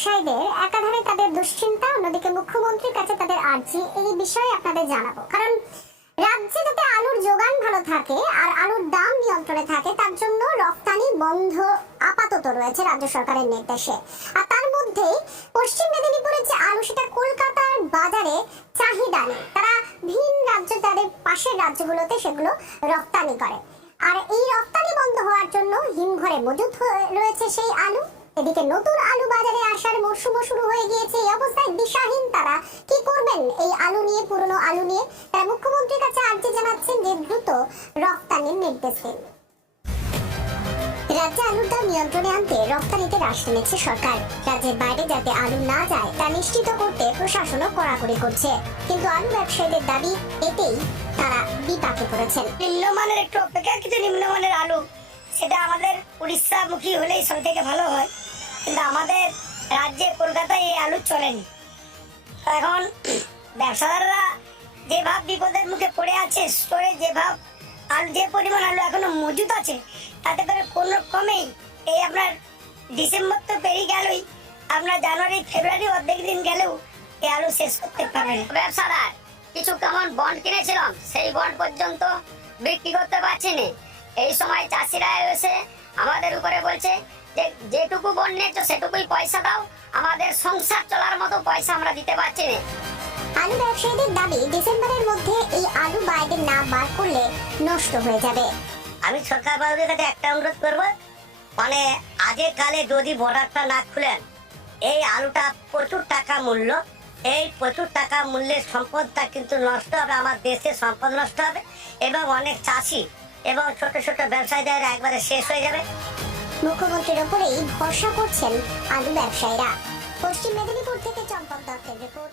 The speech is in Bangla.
ব্যবসায়ীদের একাধারে তাদের দুশ্চিন্তা, অন্যদিকে মুখ্যমন্ত্রীর কাছে তাদের আর্জি, এই বিষয়ে আপনাদের জানাবো। কারণ রাজ্যে যাতে আলুর যোগান ভালো থাকে আর আলুর দাম নিয়ন্ত্রণে থাকে, তার জন্য রপ্তানি বন্ধ আপাতত রয়েছে রাজ্য সরকারের নির্দেশে। আর তার মধ্যে পশ্চিম মেদিনীপুরের যে আলু, সেটা কলকাতার বাজারে চাহিদা নেই। তারা ভিন রাজ্য, তাদের পাশের রাজ্যগুলোতে সেগুলো রপ্তানি করে। আর এই রপ্তানি বন্ধ হওয়ার জন্য হিমঘরে মজুত রয়েছে সেই আলু। এদিকে নতুন আলু বাজারে আসার মরশুমও শুরু হয়ে গিয়েছে। এই অবস্থায় দিশাহীন তারা কি করবেন এই আলু নিয়ে, পুরনো আলু নিয়ে। তারা মুখ্যমন্ত্রীর কাছে আর্জি জানাচ্ছেন যে দ্রুত রপ্তানির নির্দেশ দিন। রাজ্যে আলুর দাম নিয়ন্ত্রণে আনতে রপ্তানিতে হ্রাস টেনেছে সরকার। রাজ্যের বাইরে যাতে আলু না যায় তা নিশ্চিত করতে প্রশাসনও কড়াকড়ি করছে। কিন্তু আলু ব্যবসায়ীদের দাবি, এতেই তারা বিপাকে পড়েছেন। নিম্নমানের একটু অপেক্ষাকৃত নিম্নমানের আলু, সেটা আমাদের উড়িষ্যামুখী হলেই সব থেকে ভালো হয়। কিন্তু আমাদের রাজ্যে কলকাতায় এই আলু চলেনি। এখন ব্যবসাদাররা যে ভাব বিপদের মুখে পড়ে আছে, স্টোরে যে ভাব আলু, যে পরিমাণ আলু এখনো মজুদ আছে, তাতে করে কোনো রকমেই এই আপনার ডিসেম্বর তো পেরিয়ে গেলই, আপনার জানুয়ারি ফেব্রুয়ারি অর্ধেক দিন গেলেও এই আলু শেষ করতে পারবে না। ব্যবসাদার কিছু কেমন বন্ড কিনেছিলাম, সেই বন্ড পর্যন্ত বিক্রি করতে পারছি না। এই সময় চাষিরা এসে আমাদের উপরে বলছে যে যেটুকু বন্ড নিয়েছো সেটুকুই পয়সা দাও, আমাদের সংসার চলার মতো পয়সা আমরা দিতে পারছি না। আলু ব্যবসায়ীদের দাবি, ডিসেম্বরের মধ্যে এই আলু বাইরে না বার করলে নষ্ট হয়ে যাবে। আমি সরকার বাবুদের কাছে একটা অনুরোধ করবো, মানে আগে কালে যদি বর্ডারটা না খুলেন, এই আলুটা প্রচুর টাকা মূল্য, এই প্রচুর টাকা মূল্যের সম্পদটা কিন্তু নষ্ট হবে, আমার দেশের সম্পদ নষ্ট হবে এবং অনেক চাষি এবং ছোট ছোট ব্যবসায়ীদের একবারে শেষ হয়ে যাবে। মুখ্যমন্ত্রীর উপরেই ভরসা করছেন আলু ব্যবসায়ীরা। পশ্চিম মেদিনীপুর থেকে চম্পক দত্তের রিপোর্ট।